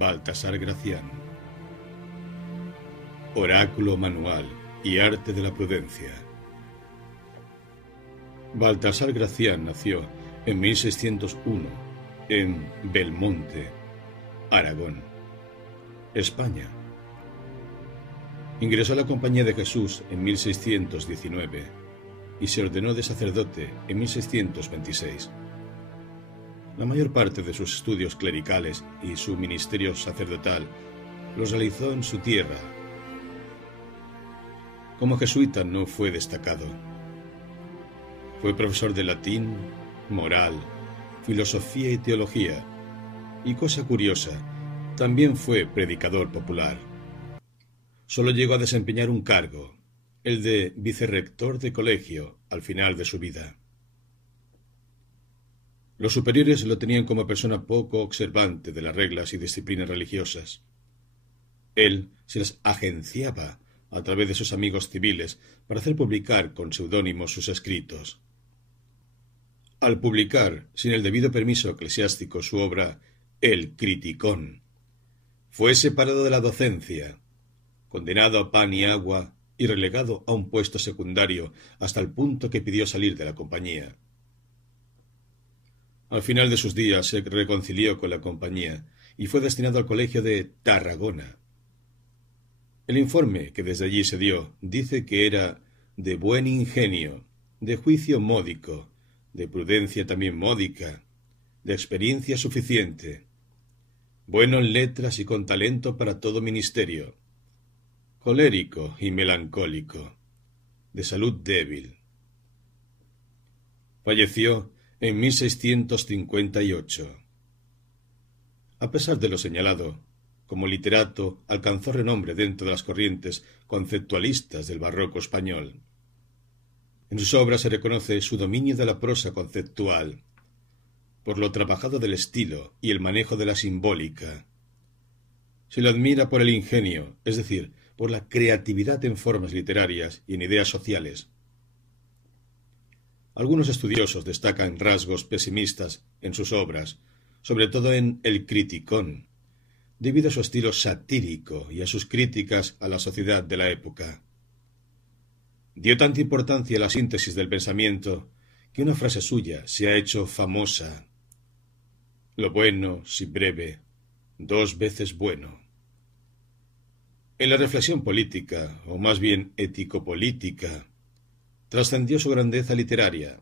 Baltasar Gracián. Oráculo manual y arte de la prudencia. Baltasar Gracián nació en 1601 en Belmonte, Aragón, España. Ingresó a la Compañía de Jesús en 1619 y se ordenó de sacerdote en 1626. La mayor parte de sus estudios clericales y su ministerio sacerdotal los realizó en su tierra. Como jesuita no fue destacado. Fue profesor de latín, moral, filosofía y teología, y cosa curiosa, también fue predicador popular. Solo llegó a desempeñar un cargo, el de vicerrector de colegio, al final de su vida. Los superiores lo tenían como persona poco observante de las reglas y disciplinas religiosas. Él se las agenciaba a través de sus amigos civiles para hacer publicar con seudónimos sus escritos. Al publicar, sin el debido permiso eclesiástico, su obra El Criticón, fue separado de la docencia, condenado a pan y agua y relegado a un puesto secundario hasta el punto que pidió salir de la compañía. Al final de sus días se reconcilió con la compañía y fue destinado al colegio de Tarragona. El informe que desde allí se dio dice que era de buen ingenio, de juicio módico, de prudencia también módica, de experiencia suficiente, bueno en letras y con talento para todo ministerio, colérico y melancólico, de salud débil. Falleció en 1658. A pesar de lo señalado, como literato alcanzó renombre dentro de las corrientes conceptualistas del barroco español. En sus obras se reconoce su dominio de la prosa conceptual, por lo trabajado del estilo y el manejo de la simbólica. Se lo admira por el ingenio, es decir, por la creatividad en formas literarias y en ideas sociales. Algunos estudiosos destacan rasgos pesimistas en sus obras, sobre todo en El Criticón, debido a su estilo satírico y a sus críticas a la sociedad de la época. Dio tanta importancia a la síntesis del pensamiento que una frase suya se ha hecho famosa: lo bueno, si breve, 2 veces bueno. En la reflexión política, o más bien ético-política, trascendió su grandeza literaria.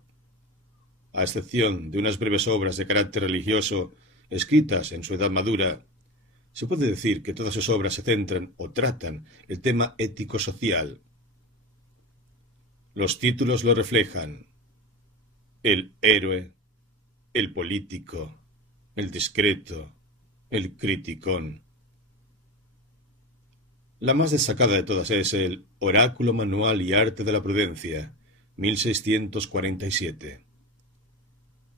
A excepción de unas breves obras de carácter religioso escritas en su edad madura, se puede decir que todas sus obras se centran o tratan el tema ético-social. Los títulos lo reflejan: el héroe, el político, el discreto, el criticón. La más destacada de todas es el Oráculo manual y arte de la prudencia, 1647.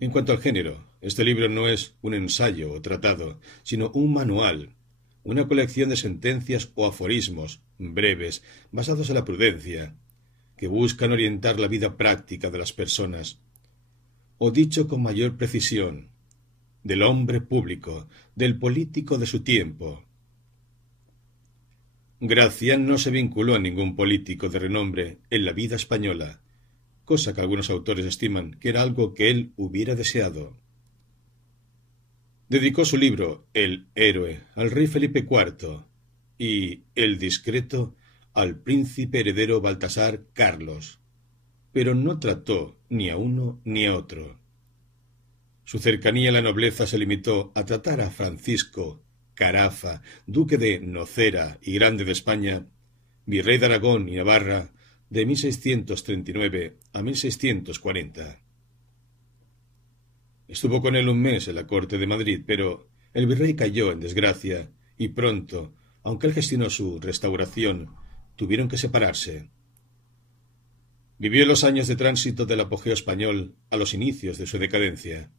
En cuanto al género, este libro no es un ensayo o tratado, sino un manual, una colección de sentencias o aforismos breves basados en la prudencia, que buscan orientar la vida práctica de las personas, o dicho con mayor precisión, del hombre público, del político de su tiempo. Gracián no se vinculó a ningún político de renombre en la vida española, cosa que algunos autores estiman que era algo que él hubiera deseado. Dedicó su libro El héroe al rey Felipe IV y El discreto al príncipe heredero Baltasar Carlos, pero no trató ni a uno ni a otro. Su cercanía a la nobleza se limitó a tratar a Francisco Carafa, duque de Nocera y Grande de España, virrey de Aragón y Navarra, de 1639 a 1640. Estuvo con él un mes en la corte de Madrid, pero el virrey cayó en desgracia y pronto, aunque él gestionó su restauración, tuvieron que separarse. Vivió los años de tránsito del apogeo español a los inicios de su decadencia.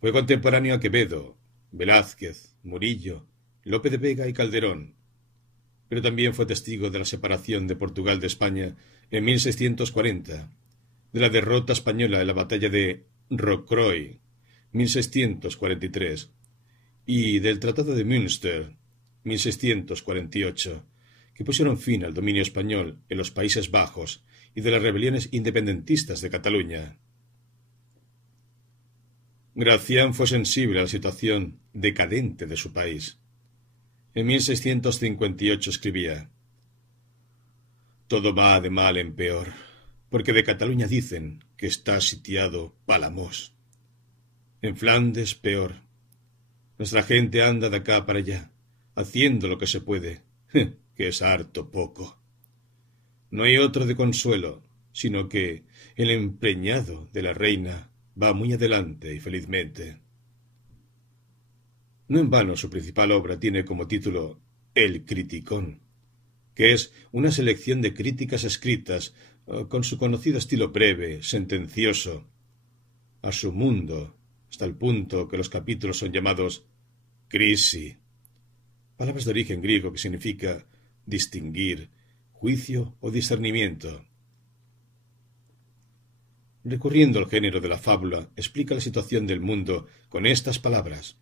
Fue contemporáneo a Quevedo, Velázquez, Murillo, Lope de Vega y Calderón, pero también fue testigo de la separación de Portugal de España en 1640, de la derrota española en la batalla de Rocroi, 1643, y del Tratado de Münster, 1648, que pusieron fin al dominio español en los Países Bajos y de las rebeliones independentistas de Cataluña. Gracián fue sensible a la situación decadente de su país. En 1658 escribía: «Todo va de mal en peor, porque de Cataluña dicen que está sitiado Palamós. En Flandes peor. Nuestra gente anda de acá para allá, haciendo lo que se puede, que es harto poco. No hay otro de consuelo, sino que el empreñado de la reina va muy adelante y felizmente». No en vano su principal obra tiene como título El Criticón, que es una selección de críticas escritas con su conocido estilo breve, sentencioso, a su mundo, hasta el punto que los capítulos son llamados crisi, palabras de origen griego que significa distinguir, juicio o discernimiento. Recurriendo al género de la fábula, explica la situación del mundo con estas palabras: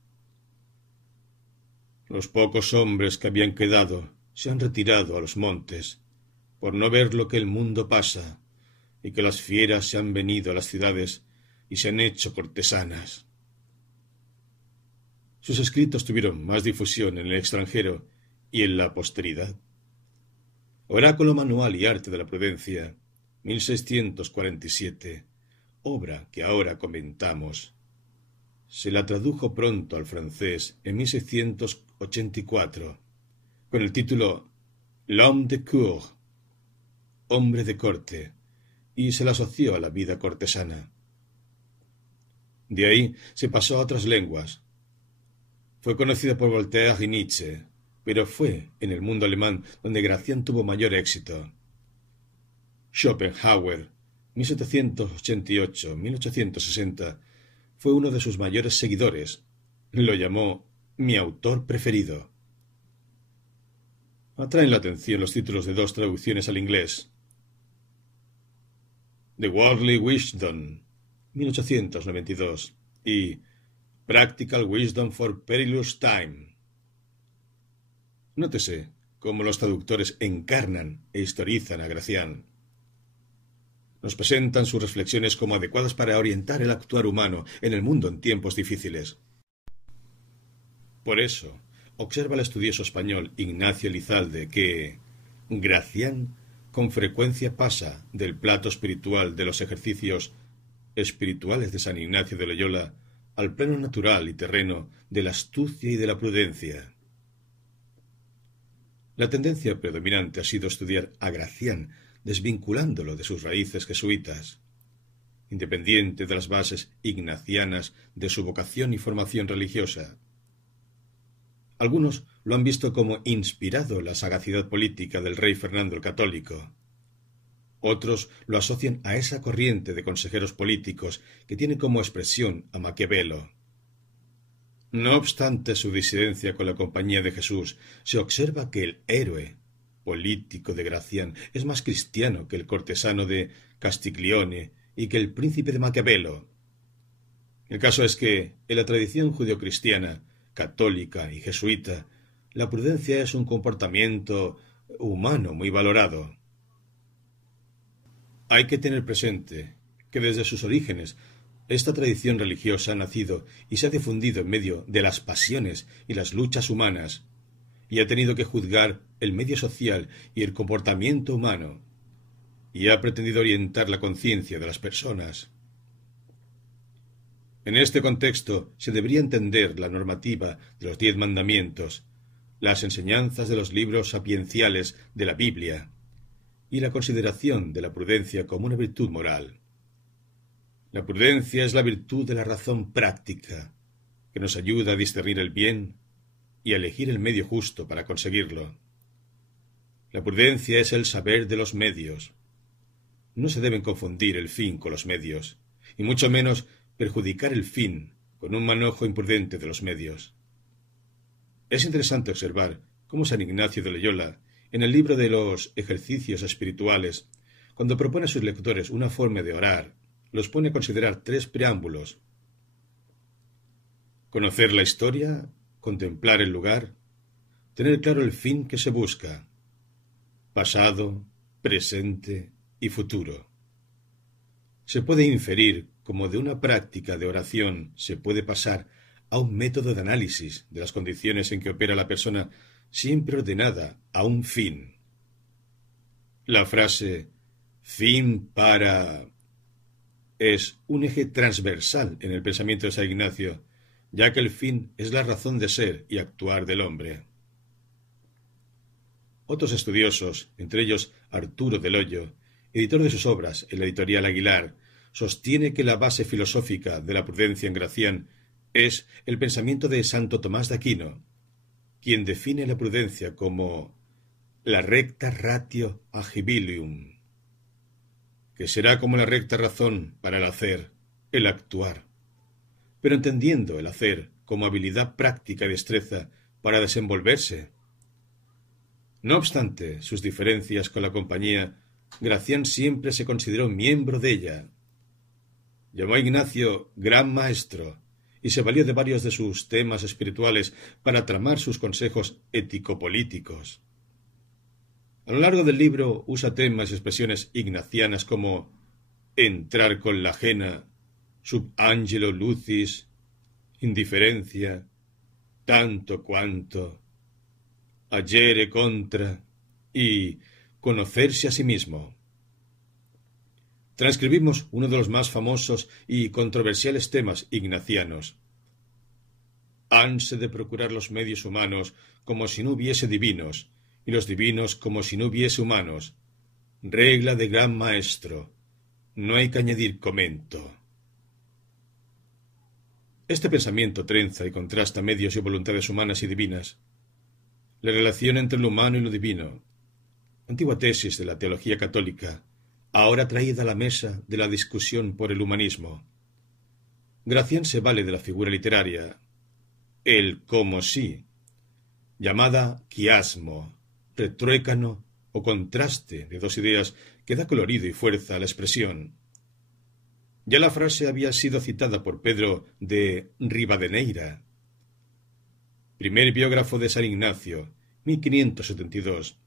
«Los pocos hombres que habían quedado se han retirado a los montes, por no ver lo que el mundo pasa, y que las fieras se han venido a las ciudades y se han hecho cortesanas». Sus escritos tuvieron más difusión en el extranjero y en la posteridad. Oráculo manual y arte de la prudencia, 1647, obra que ahora comentamos. Se la tradujo pronto al francés en 1684, con el título L'homme de cour, hombre de corte, y se la asoció a la vida cortesana. De ahí se pasó a otras lenguas. Fue conocida por Voltaire y Nietzsche, pero fue en el mundo alemán donde Gracián tuvo mayor éxito. Schopenhauer, 1788-1860, fue uno de sus mayores seguidores. Lo llamó mi autor preferido. Atraen la atención los títulos de dos traducciones al inglés. The Worldly Wisdom, 1892, y Practical Wisdom for Perilous Time. Nótese cómo los traductores encarnan e historizan a Gracián. Nos presentan sus reflexiones como adecuadas para orientar el actuar humano en el mundo en tiempos difíciles. Por eso, observa el estudioso español Ignacio Elizalde que Gracián con frecuencia pasa del plato espiritual de los ejercicios espirituales de San Ignacio de Loyola al plano natural y terreno de la astucia y de la prudencia. La tendencia predominante ha sido estudiar a Gracián desvinculándolo de sus raíces jesuitas, independiente de las bases ignacianas de su vocación y formación religiosa. Algunos lo han visto como inspirado en la sagacidad política del rey Fernando el Católico. Otros lo asocian a esa corriente de consejeros políticos que tiene como expresión a Maquiavelo. No obstante su disidencia con la Compañía de Jesús, se observa que el héroe político de Gracián es más cristiano que el cortesano de Castiglione y que el príncipe de Maquiavelo. El caso es que, en la tradición judeocristiana, católica y jesuita, la prudencia es un comportamiento humano muy valorado. Hay que tener presente que desde sus orígenes esta tradición religiosa ha nacido y se ha difundido en medio de las pasiones y las luchas humanas, y ha tenido que juzgar el medio social y el comportamiento humano, y ha pretendido orientar la conciencia de las personas. En este contexto se debería entender la normativa de los 10 mandamientos, las enseñanzas de los libros sapienciales de la Biblia, y la consideración de la prudencia como una virtud moral. La prudencia es la virtud de la razón práctica, que nos ayuda a discernir el bien y a elegir el medio justo para conseguirlo. La prudencia es el saber de los medios. No se deben confundir el fin con los medios, y mucho menos perjudicar el fin con un manejo imprudente de los medios. Es interesante observar cómo San Ignacio de Loyola, en el libro de los ejercicios espirituales, cuando propone a sus lectores una forma de orar, los pone a considerar 3 preámbulos: conocer la historia, contemplar el lugar, tener claro el fin que se busca, pasado, presente y futuro. Se puede inferir como de una práctica de oración se puede pasar a un método de análisis de las condiciones en que opera la persona siempre ordenada a un fin. La frase fin para es un eje transversal en el pensamiento de San Ignacio, ya que el fin es la razón de ser y actuar del hombre. Otros estudiosos, entre ellos Arturo del Hoyo, editor de sus obras en la editorial Aguilar, sostiene que la base filosófica de la prudencia en Gracián es el pensamiento de Santo Tomás de Aquino, quien define la prudencia como la recta ratio agibilium, que será como la recta razón para el hacer, el actuar, pero entendiendo el hacer como habilidad práctica y destreza para desenvolverse. No obstante sus diferencias con la compañía, Gracián siempre se consideró miembro de ella. Llamó a Ignacio gran maestro y se valió de varios de sus temas espirituales para tramar sus consejos ético-políticos. A lo largo del libro usa temas y expresiones ignacianas como entrar con la ajena, sub angelo lucis, indiferencia, tanto cuanto, agere contra y conocerse a sí mismo. Transcribimos uno de los más famosos y controversiales temas ignacianos. Hanse de procurar los medios humanos como si no hubiese divinos, y los divinos como si no hubiese humanos. Regla de gran maestro. No hay que añadir comento. Este pensamiento trenza y contrasta medios y voluntades humanas y divinas. La relación entre lo humano y lo divino. Antigua tesis de la teología católica, ahora traída a la mesa de la discusión por el humanismo. Gracián se vale de la figura literaria, el como si, llamada quiasmo, retruécano o contraste de dos ideas que da colorido y fuerza a la expresión. Ya la frase había sido citada por Pedro de Rivadeneira, primer biógrafo de San Ignacio, 1572,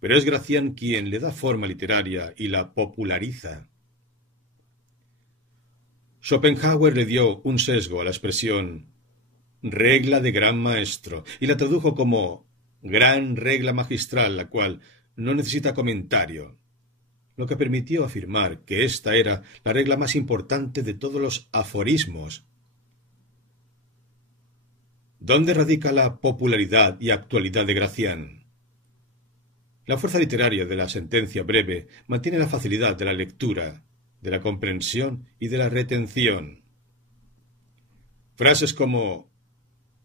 pero es Gracián quien le da forma literaria y la populariza. Schopenhauer le dio un sesgo a la expresión regla de gran maestro y la tradujo como gran regla magistral, la cual no necesita comentario, lo que permitió afirmar que esta era la regla más importante de todos los aforismos. ¿Dónde radica la popularidad y actualidad de Gracián? La fuerza literaria de la sentencia breve mantiene la facilidad de la lectura, de la comprensión y de la retención. Frases como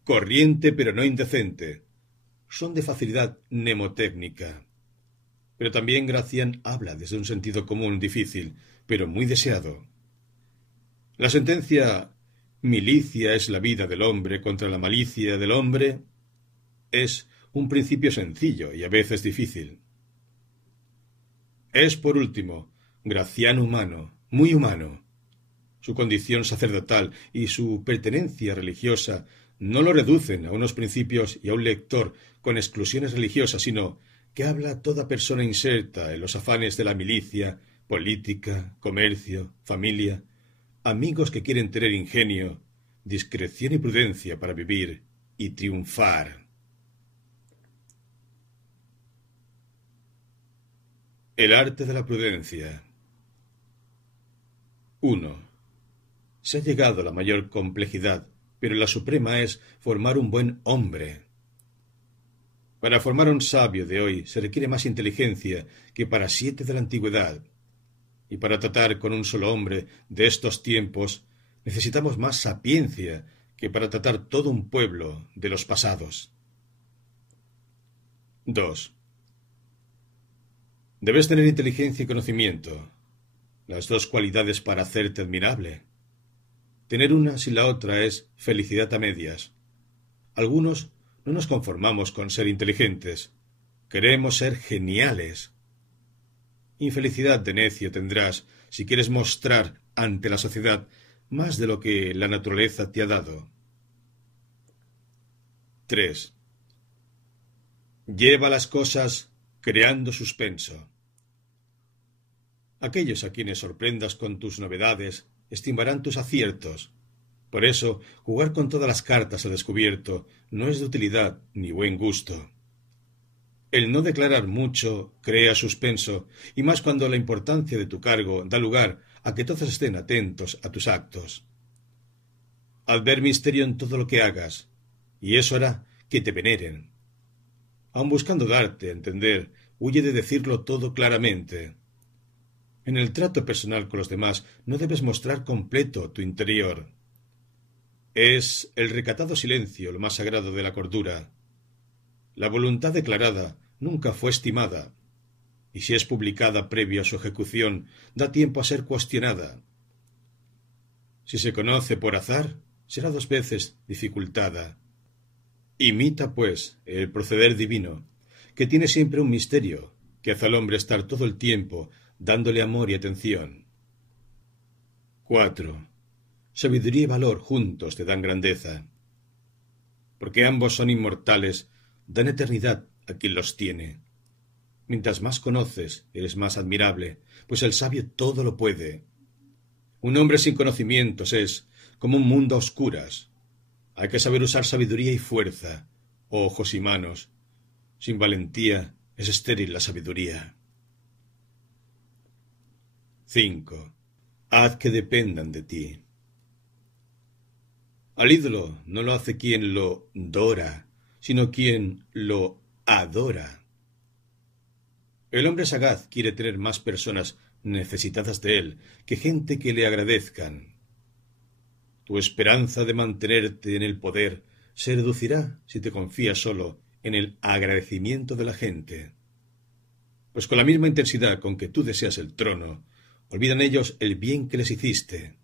corriente pero no indecente son de facilidad mnemotécnica. Pero también Gracián habla desde un sentido común difícil, pero muy deseado. La sentencia milicia es la vida del hombre contra la malicia del hombre es un principio sencillo y a veces difícil. Es, por último, Gracián humano, muy humano. Su condición sacerdotal y su pertenencia religiosa no lo reducen a unos principios y a un lector con exclusiones religiosas, sino que habla a toda persona inserta en los afanes de la milicia, política, comercio, familia, amigos que quieren tener ingenio, discreción y prudencia para vivir y triunfar. El arte de la prudencia. 1. Se ha llegado a la mayor complejidad, pero la suprema es formar un buen hombre. Para formar a un sabio de hoy se requiere más inteligencia que para 7 de la antigüedad, y para tratar con un solo hombre de estos tiempos necesitamos más sapiencia que para tratar todo un pueblo de los pasados. 2. Debes tener inteligencia y conocimiento, las dos cualidades para hacerte admirable. Tener una sin la otra es felicidad a medias. Algunos no nos conformamos con ser inteligentes, queremos ser geniales. Infelicidad de necio tendrás si quieres mostrar ante la sociedad más de lo que la naturaleza te ha dado. 3. Lleva las cosas creando suspenso. Aquellos a quienes sorprendas con tus novedades estimarán tus aciertos. Por eso, jugar con todas las cartas al descubierto no es de utilidad ni buen gusto. El no declarar mucho crea suspenso, y más cuando la importancia de tu cargo da lugar a que todos estén atentos a tus actos. Haz ver misterio en todo lo que hagas, y eso hará que te veneren. Aun buscando darte a entender, huye de decirlo todo claramente. En el trato personal con los demás no debes mostrar completo tu interior. Es el recatado silencio lo más sagrado de la cordura. La voluntad declarada nunca fue estimada, y si es publicada previo a su ejecución, da tiempo a ser cuestionada. Si se conoce por azar, será 2 veces dificultada. Imita, pues, el proceder divino, que tiene siempre un misterio, que hace al hombre estar todo el tiempo dándole amor y atención. 4. Sabiduría y valor juntos te dan grandeza. Porque ambos son inmortales, dan eternidad a quien los tiene. Mientras más conoces, eres más admirable, pues el sabio todo lo puede. Un hombre sin conocimientos es como un mundo a oscuras. Hay que saber usar sabiduría y fuerza, ojos y manos. Sin valentía es estéril la sabiduría. 5. Haz que dependan de ti. Al ídolo no lo hace quien lo dora, sino quien lo adora. El hombre sagaz quiere tener más personas necesitadas de él que gente que le agradezcan. Tu esperanza de mantenerte en el poder se reducirá si te confías solo en el agradecimiento de la gente. Pues con la misma intensidad con que tú deseas el trono, olvidan ellos el bien que les hiciste.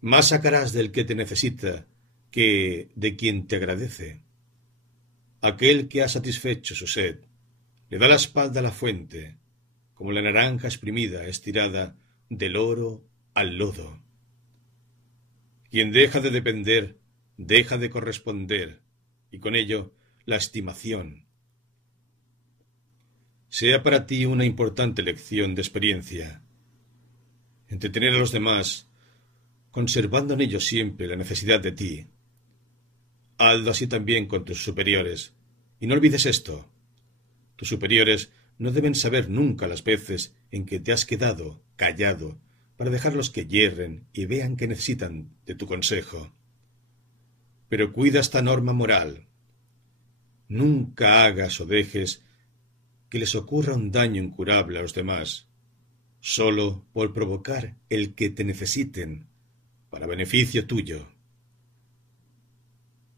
Más sacarás del que te necesita que de quien te agradece. Aquel que ha satisfecho su sed le da la espalda a la fuente, como la naranja exprimida estirada del oro al lodo. Quien deja de depender, deja de corresponder, y con ello la estimación. Sea para ti una importante lección de experiencia. Entretener a los demás, conservando en ellos siempre la necesidad de ti. Hazlo así también con tus superiores, y no olvides esto. Tus superiores no deben saber nunca las veces en que te has quedado callado para dejarlos que yerren y vean que necesitan de tu consejo. Pero cuida esta norma moral. Nunca hagas o dejes que les ocurra un daño incurable a los demás, solo por provocar el que te necesiten, para beneficio tuyo.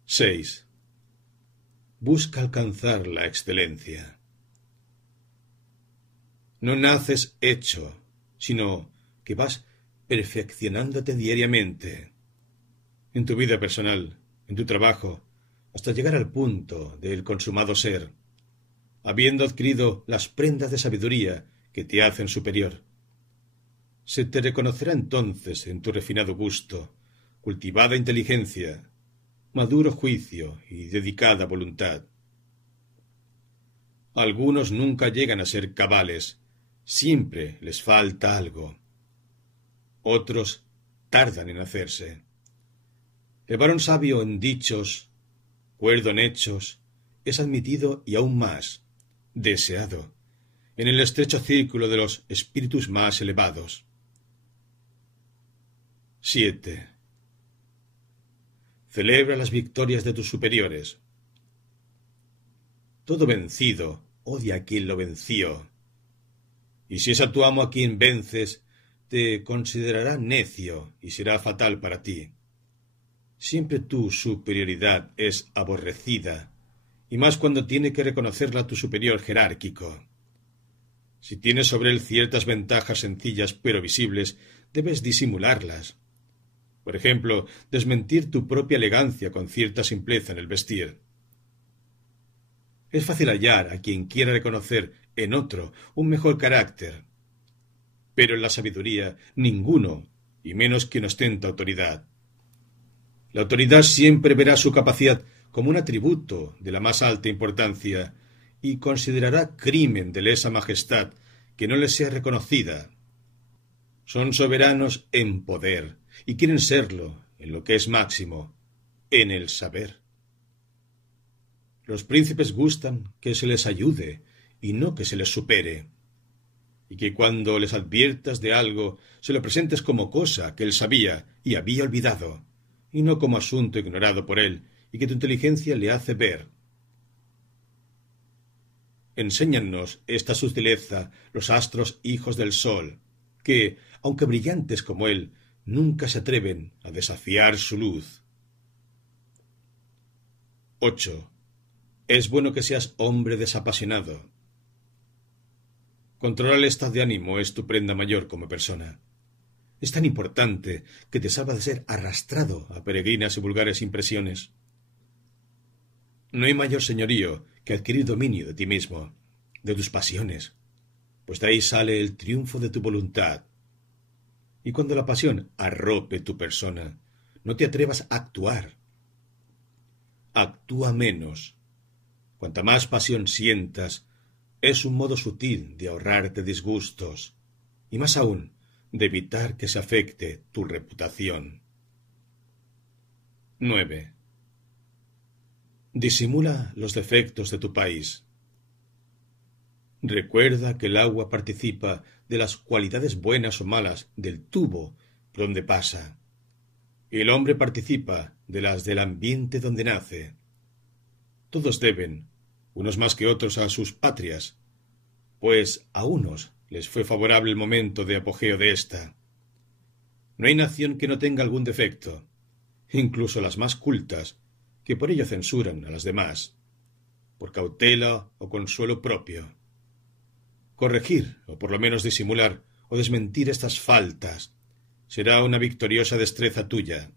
6. Busca alcanzar la excelencia. No naces hecho, sino que vas perfeccionándote diariamente, en tu vida personal, en tu trabajo, hasta llegar al punto del consumado ser, habiendo adquirido las prendas de sabiduría que te hacen superior. Se te reconocerá entonces en tu refinado gusto, cultivada inteligencia, maduro juicio y dedicada voluntad. Algunos nunca llegan a ser cabales, siempre les falta algo. Otros tardan en hacerse. El varón sabio en dichos, cuerdo en hechos, es admitido y aún más deseado en el estrecho círculo de los espíritus más elevados. 7. Celebra las victorias de tus superiores. Todo vencido odia a quien lo venció, y si es a tu amo a quien vences, te considerará necio y será fatal para ti. Siempre tu superioridad es aborrecida, y más cuando tiene que reconocerla tu superior jerárquico. Si tienes sobre él ciertas ventajas sencillas pero visibles, debes disimularlas. Por ejemplo, desmentir tu propia elegancia con cierta simpleza en el vestir. Es fácil hallar a quien quiera reconocer en otro un mejor carácter, pero en la sabiduría ninguno, y menos quien ostenta autoridad. La autoridad siempre verá su capacidad como un atributo de la más alta importancia y considerará crimen de lesa majestad que no les sea reconocida. Son soberanos en poder y quieren serlo en lo que es máximo, en el saber. Los príncipes gustan que se les ayude y no que se les supere, y que cuando les adviertas de algo se lo presentes como cosa que él sabía y había olvidado, y no como asunto ignorado por él y que tu inteligencia le hace ver. Enséñanos esta sutileza los astros hijos del sol, que, aunque brillantes como él, nunca se atreven a desafiar su luz. 8. Es bueno que seas hombre desapasionado. Controlar el estado de ánimo es tu prenda mayor como persona. Es tan importante que te salva de ser arrastrado a peregrinas y vulgares impresiones. No hay mayor señorío que adquirir dominio de ti mismo, de tus pasiones, pues de ahí sale el triunfo de tu voluntad. Y cuando la pasión arrope tu persona, no te atrevas a actuar. Actúa menos. Cuanta más pasión sientas, es un modo sutil de ahorrarte disgustos, y más aún, de evitar que se afecte tu reputación. 9. Disimula los defectos de tu país. Recuerda que el agua participa de las cualidades buenas o malas del tubo por donde pasa, y el hombre participa de las del ambiente donde nace. Todos deben, unos más que otros, a sus patrias, pues a unos les fue favorable el momento de apogeo de ésta. No hay nación que no tenga algún defecto, incluso las más cultas, que por ello censuran a las demás, por cautela o consuelo propio. Corregir, o por lo menos disimular o desmentir estas faltas, será una victoriosa destreza tuya.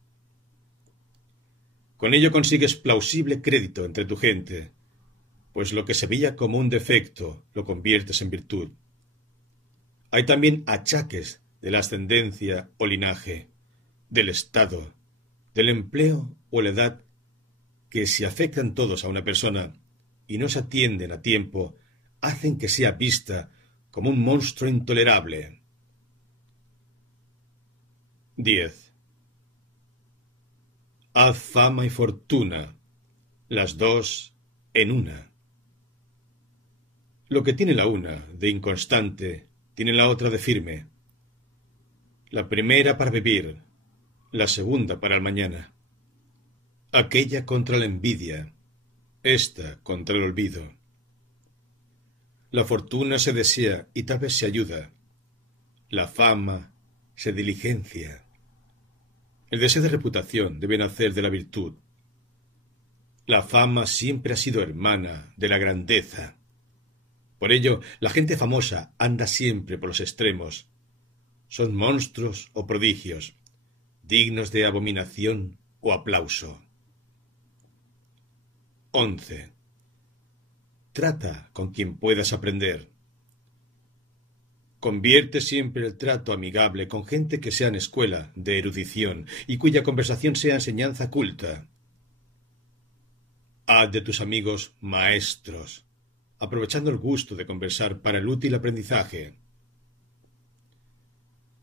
Con ello consigues plausible crédito entre tu gente, pues lo que se veía como un defecto lo conviertes en virtud. Hay también achaques de la ascendencia o linaje, del estado, del empleo o la edad, que si afectan todos a una persona y no se atienden a tiempo, hacen que sea vista como un monstruo intolerable. 10. Haz fama y fortuna, las dos en una. Lo que tiene la una de inconstante, tiene la otra de firme. La primera para vivir, la segunda para el mañana. Aquella contra la envidia, esta contra el olvido. La fortuna se desea y tal vez se ayuda. La fama se diligencia. El deseo de reputación debe nacer de la virtud. La fama siempre ha sido hermana de la grandeza. Por ello, la gente famosa anda siempre por los extremos. Son monstruos o prodigios, dignos de abominación o aplauso. 11. Trata con quien puedas aprender. Convierte siempre el trato amigable con gente que sea en escuela de erudición y cuya conversación sea enseñanza culta. Haz de tus amigos maestros, aprovechando el gusto de conversar para el útil aprendizaje.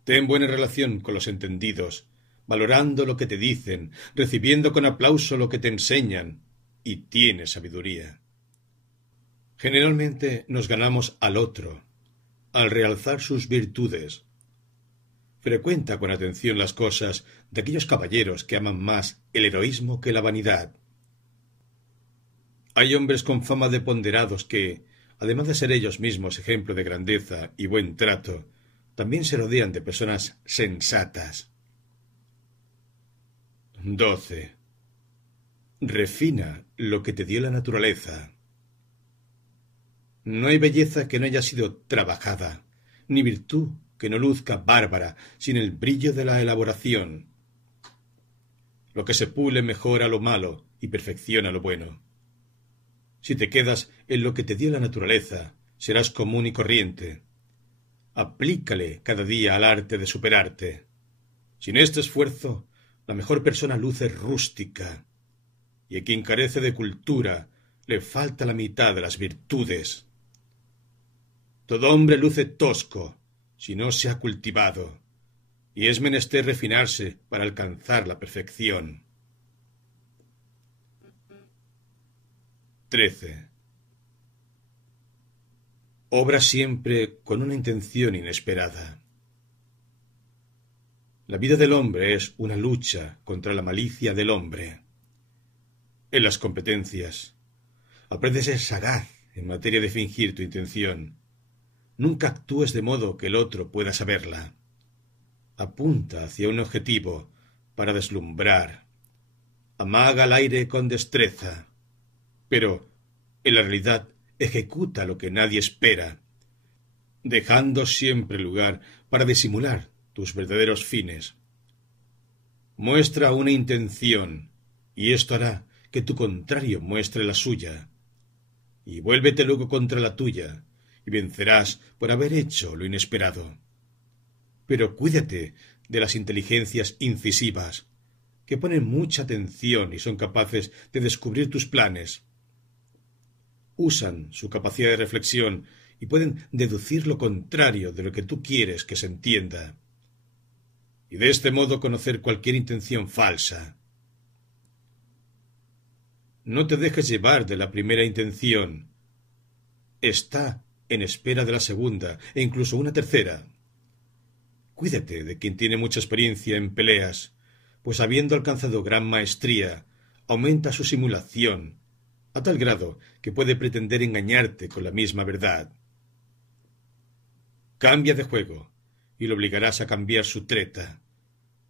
Ten buena relación con los entendidos, valorando lo que te dicen, recibiendo con aplauso lo que te enseñan, y tienes sabiduría. Generalmente nos ganamos al otro, al realzar sus virtudes. Frecuenta con atención las cosas de aquellos caballeros que aman más el heroísmo que la vanidad. Hay hombres con fama de ponderados que, además de ser ellos mismos ejemplo de grandeza y buen trato, también se rodean de personas sensatas. 12. Refina lo que te dio la naturaleza. No hay belleza que no haya sido trabajada, ni virtud que no luzca bárbara sin el brillo de la elaboración. Lo que se pule mejora lo malo y perfecciona lo bueno. Si te quedas en lo que te dio la naturaleza, serás común y corriente. Aplícale cada día al arte de superarte. Sin este esfuerzo, la mejor persona luce rústica, y a quien carece de cultura le falta la mitad de las virtudes. Todo hombre luce tosco si no se ha cultivado, y es menester refinarse para alcanzar la perfección. 13. Obra siempre con una intención inesperada. La vida del hombre es una lucha contra la malicia del hombre. En las competencias, aprende a ser sagaz en materia de fingir tu intención. Nunca actúes de modo que el otro pueda saberla. Apunta hacia un objetivo para deslumbrar. Amaga al aire con destreza, pero en la realidad ejecuta lo que nadie espera, dejando siempre lugar para disimular tus verdaderos fines. Muestra una intención, y esto hará que tu contrario muestre la suya, y vuélvete luego contra la tuya, y vencerás por haber hecho lo inesperado. Pero cuídate de las inteligencias incisivas, que ponen mucha atención y son capaces de descubrir tus planes. Usan su capacidad de reflexión y pueden deducir lo contrario de lo que tú quieres que se entienda, y de este modo conocer cualquier intención falsa. No te dejes llevar de la primera intención. Está en espera de la segunda e incluso una tercera. Cuídate de quien tiene mucha experiencia en peleas, pues habiendo alcanzado gran maestría, aumenta su simulación, a tal grado que puede pretender engañarte con la misma verdad. Cambia de juego, y lo obligarás a cambiar su treta,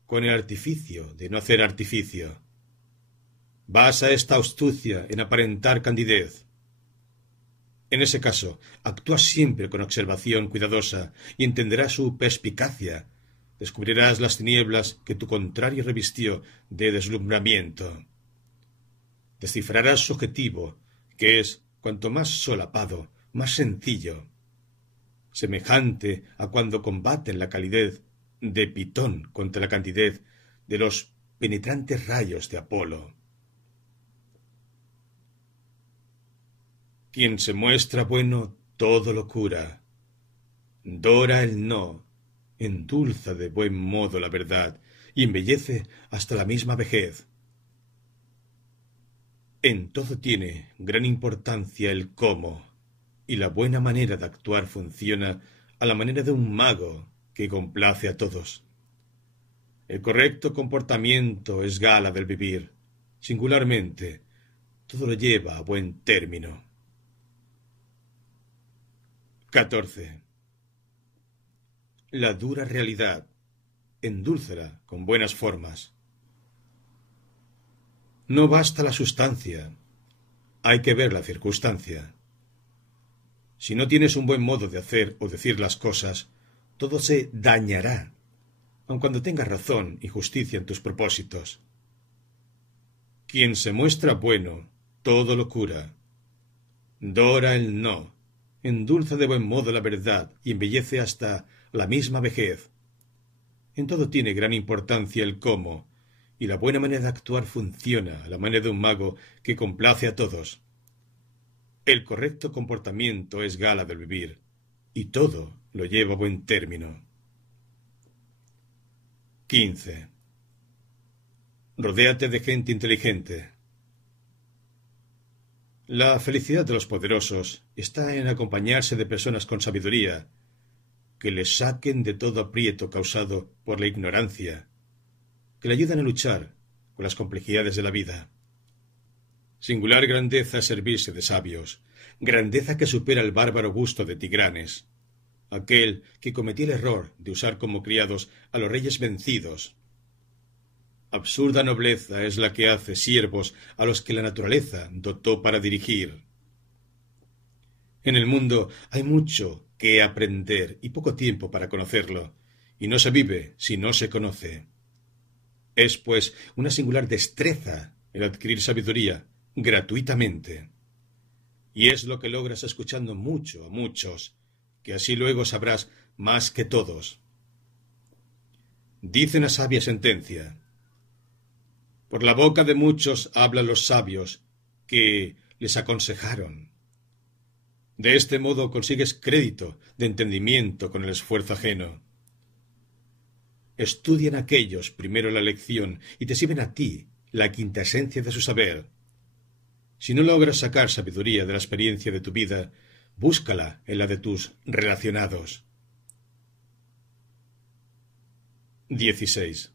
con el artificio de no hacer artificio. Basa esta astucia en aparentar candidez. En ese caso, actúa siempre con observación cuidadosa y entenderás su perspicacia. Descubrirás las tinieblas que tu contrario revistió de deslumbramiento. Descifrarás su objetivo, que es, cuanto más solapado, más sencillo, semejante a cuando combaten la calidez de Pitón contra la candidez de los penetrantes rayos de Apolo. Quien se muestra bueno, todo lo cura. Dora el no, endulza de buen modo la verdad, y embellece hasta la misma vejez. En todo tiene gran importancia el cómo, y la buena manera de actuar funciona a la manera de un mago que complace a todos. El correcto comportamiento es gala del vivir. Singularmente, todo lo lleva a buen término. 14. La dura realidad, endúlcela con buenas formas. No basta la sustancia, hay que ver la circunstancia. Si no tienes un buen modo de hacer o decir las cosas, todo se dañará, aun cuando tengas razón y justicia en tus propósitos. Quien se muestra bueno, todo lo cura. Dora el no, endulza de buen modo la verdad y embellece hasta la misma vejez. En todo tiene gran importancia el cómo, y la buena manera de actuar funciona a la manera de un mago que complace a todos. El correcto comportamiento es gala del vivir, y todo lo lleva a buen término. 15. Rodéate de gente inteligente. La felicidad de los poderosos está en acompañarse de personas con sabiduría, que les saquen de todo aprieto causado por la ignorancia, que le ayudan a luchar con las complejidades de la vida. Singular grandeza es servirse de sabios, grandeza que supera el bárbaro gusto de Tigranes, aquel que cometía el error de usar como criados a los reyes vencidos. Absurda nobleza es la que hace siervos a los que la naturaleza dotó para dirigir. En el mundo hay mucho que aprender y poco tiempo para conocerlo, y no se vive si no se conoce. Es, pues, una singular destreza el adquirir sabiduría gratuitamente. Y es lo que logras escuchando mucho a muchos, que así luego sabrás más que todos. Dice una sabia sentencia: Por la boca de muchos hablan los sabios que les aconsejaron. De este modo consigues crédito de entendimiento con el esfuerzo ajeno. Estudian aquellos primero la lección y te sirven a ti la quintaesencia de su saber. Si no logras sacar sabiduría de la experiencia de tu vida, búscala en la de tus relacionados. 16.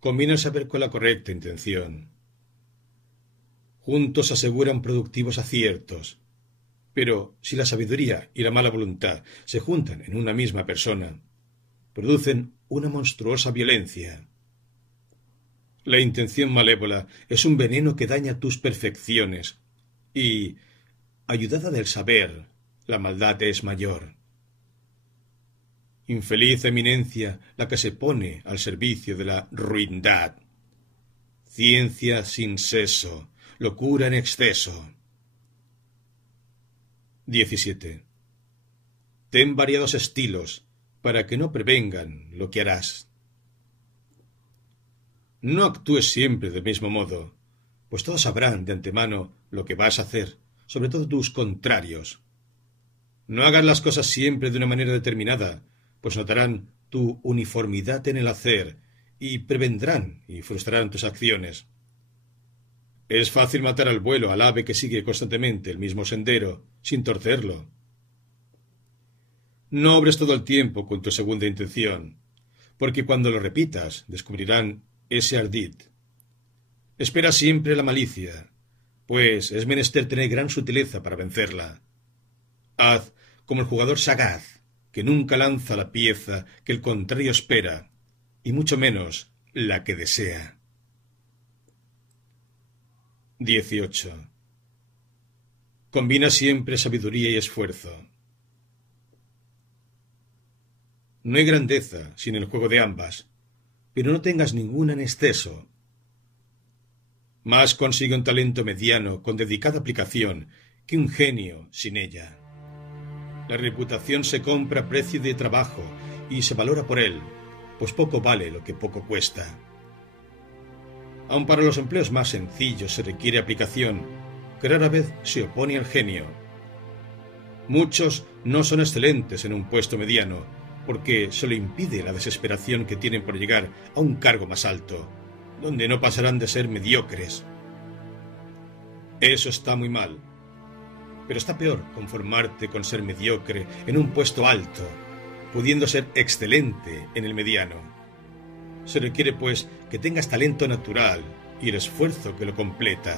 Combina el saber con la correcta intención. Juntos aseguran productivos aciertos, pero si la sabiduría y la mala voluntad se juntan en una misma persona, producen una monstruosa violencia. La intención malévola es un veneno que daña tus perfecciones, y, ayudada del saber, la maldad es mayor. Infeliz eminencia la que se pone al servicio de la ruindad. Ciencia sin seso, locura en exceso. 17. Ten variados estilos, para que no prevengan lo que harás. No actúes siempre del mismo modo, pues todos sabrán de antemano lo que vas a hacer, sobre todo tus contrarios. No hagas las cosas siempre de una manera determinada, pues notarán tu uniformidad en el hacer y prevendrán y frustrarán tus acciones. Es fácil matar al vuelo al ave que sigue constantemente el mismo sendero, sin torcerlo. No obres todo el tiempo con tu segunda intención, porque cuando lo repitas descubrirán ese ardid. Espera siempre la malicia, pues es menester tener gran sutileza para vencerla. Haz como el jugador sagaz, que nunca lanza la pieza que el contrario espera, y mucho menos la que desea. 18. Combina siempre sabiduría y esfuerzo. No hay grandeza sin el juego de ambas, pero no tengas ninguna en exceso. Más consigue un talento mediano con dedicada aplicación que un genio sin ella. La reputación se compra a precio de trabajo y se valora por él, pues poco vale lo que poco cuesta. Aun para los empleos más sencillos se requiere aplicación, que rara vez se opone al genio. Muchos no son excelentes en un puesto mediano, porque se lo impide la desesperación que tienen por llegar a un cargo más alto, donde no pasarán de ser mediocres. Eso está muy mal. Pero está peor conformarte con ser mediocre en un puesto alto, pudiendo ser excelente en el mediano. Se requiere, pues, que tengas talento natural y el esfuerzo que lo completa.